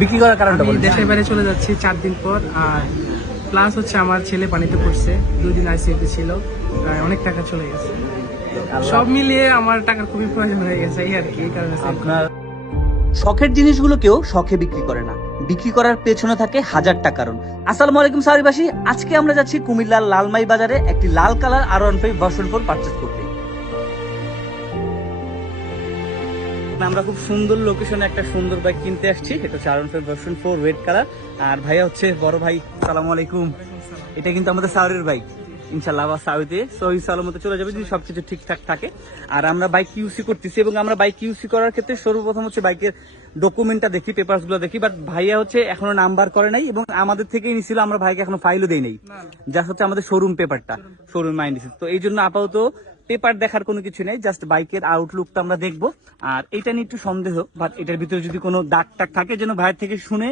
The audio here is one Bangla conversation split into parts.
বিক্রি করার কারণটা বলেন। দেশের বাইরে চলে যাচ্ছি চার দিন পর আর প্লাস হচ্ছে আমার ছেলে পানিতে পড়ছে দুই দিন আইসিইউতে ছিল প্রায় অনেক টাকা চলে গেছে। সব মিলিয়ে আমার টাকার খুবই প্রয়োজন হয়ে গেছে এই আর কি এই কারণে আপনার শখের জিনিসগুলোকেও শখে বিক্রি করে না। বিক্রি করার পেছনে থাকে হাজারটা কারণ আসসালামু আলাইকুম সারিবাসী আজকে আমরা যাচ্ছি কুমিল্লার লালমাই বাজারে একটি লাল colour R one five version four purchase করতে। আমরা খুব সুন্দর লোকেশনে একটা সুন্দর বাইক কিনতে আসছি। এটা হচ্ছে R version four red colour আর ভাইয়া হচ্ছে বড় ভাই সালাম আলাইকুম। এটা কিন্তু আমাদের সাউরের বাইক ইনশাল্লাহ আবার সাউথে সহি সালামতে চলে যাবে যদি সবকিছু ঠিকঠাক থাকে। আর আমরা বাইক ইউসি করতেছি এবং আমরা বাইক ইউসি করার ক্ষেত্রে সর্বপ্রথম হচ্ছে বাইকের ডকুমেন্টটা দেখি দেখি। বাট ভাইয়া হচ্ছে এখনও নাম্বার করে নাই এবং আমাদের থেকেই নিছিল আমরা ভাইকে এখনও ফাইলও দেই নাই। যা হচ্ছে আমাদের শোরুম পেপারটা শোরুম মাইন্ড তো এই জন্য আপাতত পেপার দেখার কোনো কিছু নেই জাস্ট বাইকের আউটলুকটা আমরা দেখব। আর এটা নিয়ে একটু সন্দেহ বাট এটার ভিতরে যদি কোনো দাগ টাগ থাকে যেন ভাইয়ের থেকে শুনে,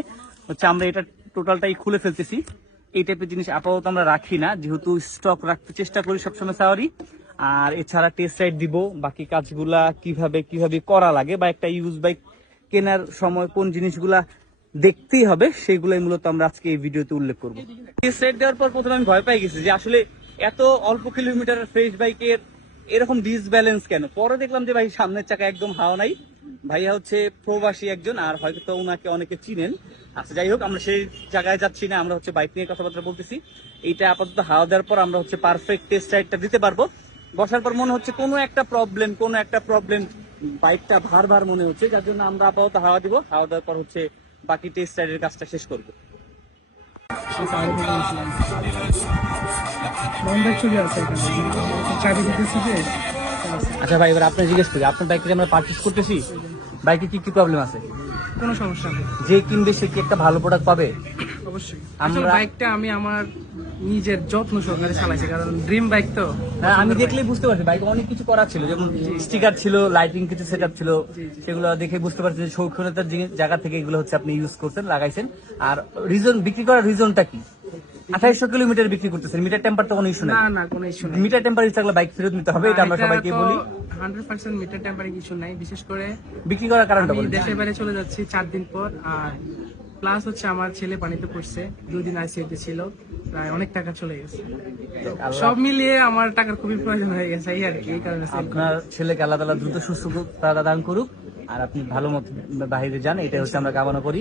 হচ্ছে আমরা এটা টোটালটাই খুলে ফেলতেছি। এই টাইপের জিনিস আপাতত আমরা রাখি না, যেহেতু স্টক রাখতে চেষ্টা করি সবসময় সাওয়ারি আর এছাড়া টেস্ট রাইড দিব, বাকি কাজগুলা কীভাবে কীভাবে করা লাগে, বা একটা ইউজ বাইক কেনার সময় কোন জিনিসগুলা দেখতেই হবে, সেগুলাই মূলত আমরা আজকে এই ভিডিওতে উল্লেখ করব। টেস্ট রাইড দেওয়ার পর প্রথমে আমি ভয় পাই গেছি যে আসলে এত অল্প কিলোমিটার ফ্রেশ বাইকের এরকম ডিসব্যালেন্স কেন? পরে দেখলাম যে ভাই সামনের চাকা একদম হাওয়া নাই। ভাইয়া হচ্ছে প্রবাসী একজন, আর হয়তো ওনাকে অনেকে চিনেন। আচ্ছা যাই হোক, আমরা সেই জায়গায় যাচ্ছি না, আমরা হচ্ছে বাইক নিয়ে কথাবার্তা বলতেছি। এইটা আপাতত হাওয়া দেওয়ার পর আমরা হচ্ছে পারফেক্ট টেস্ট রাইডটা দিতে পারব। বসার পর মনে হচ্ছে কোনো একটা প্রবলেম কোনো একটা প্রবলেম বাইকটা ভার ভার মনে হচ্ছে, যার জন্য আমরা আপাতত হাওয়া দিব। হাওয়া দেওয়ার পর হচ্ছে বাকি টেস্ট রাইডের কাজটা শেষ করব। বন্ধের ছবি আছে এখানে চারিদিকে সিটে আচ্ছা ভাই এবার আপনি জিজ্ঞেস করি আপনার বাইকটা আমরা পারচেস করতেছি? বাইকে কি কি প্রবলেম আছে? কোনো সমস্যা নেই। যে কিনবে সে কি একটা ভালো প্রোডাক্ট পাবে? অবশ্যই। আসলে বাইকটা আমি আমার নিজের যত্ন সহকারে চালাইছি কারণ ড্রিম বাইক তো। হ্যাঁ, আমি দেখলেই বুঝতে পারছি বাইকে অনেক কিছু করা ছিল যেমন স্টিকার ছিল লাইটিং কিছু সেট ছিল সেগুলো দেখে বুঝতে পারছি যে সৌক্ষণতার জায়গা থেকে এগুলো হচ্ছে আপনি ইউজ করছেন লাগাইছেন। আর রিজন বিক্রি করার রিজনটা কি? আঠাইশশো কিলোমিটার বিক্রি করতেছেন মিটার টেম্পার তো কোনো ইস্যু না না কোনো ইস্যু নেই। মিটার টেম্পার ইস্যু থাকলে বাইক ফেরত নিতে হবে এটা আমরা সবাইকে বলি। মিটার টেম্পারে কিছু নাই বিশেষ করে বিক্রি করার কারণটা বলি দেশের বাইরে চলে যাচ্ছি চার দিন পর আর প্লাস হচ্ছে আমার ছেলে পানিতে পড়ছে দুই দিন আইসিইউতে ছিল প্রায় অনেক টাকা চলে গেছে। সব মিলিয়ে আমার টাকার খুবই প্রয়োজন হয়ে গেছে এই আর কি এই কারণে আপনার ছেলেকে আল্লাহ তালা দ্রুত সুস্থ দান করুক আর আপনি ভালো মতো বাহিরে যান এটা হচ্ছে আমরা কামনা করি।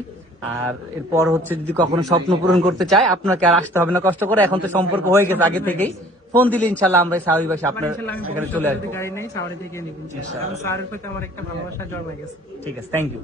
আর এরপর হচ্ছে যদি কখনো স্বপ্ন পূরণ করতে চায় আপনাকে আর আসতে হবে না কষ্ট করে এখন তো সম্পর্ক হয়ে গেছে আগে থেকেই। ফোন দিলে ইনশাল্লাহ আমরা স্বাভাবিক ভাষা আপনার এখানে চলে আসব। গাড়ি নেই সাওয়ারি থেকে নিব কারণ সাওয়ারের প্রতি আমার একটা ভালোবাসা জন্মে গেছে। ঠিক আছে থ্যাংক ইউ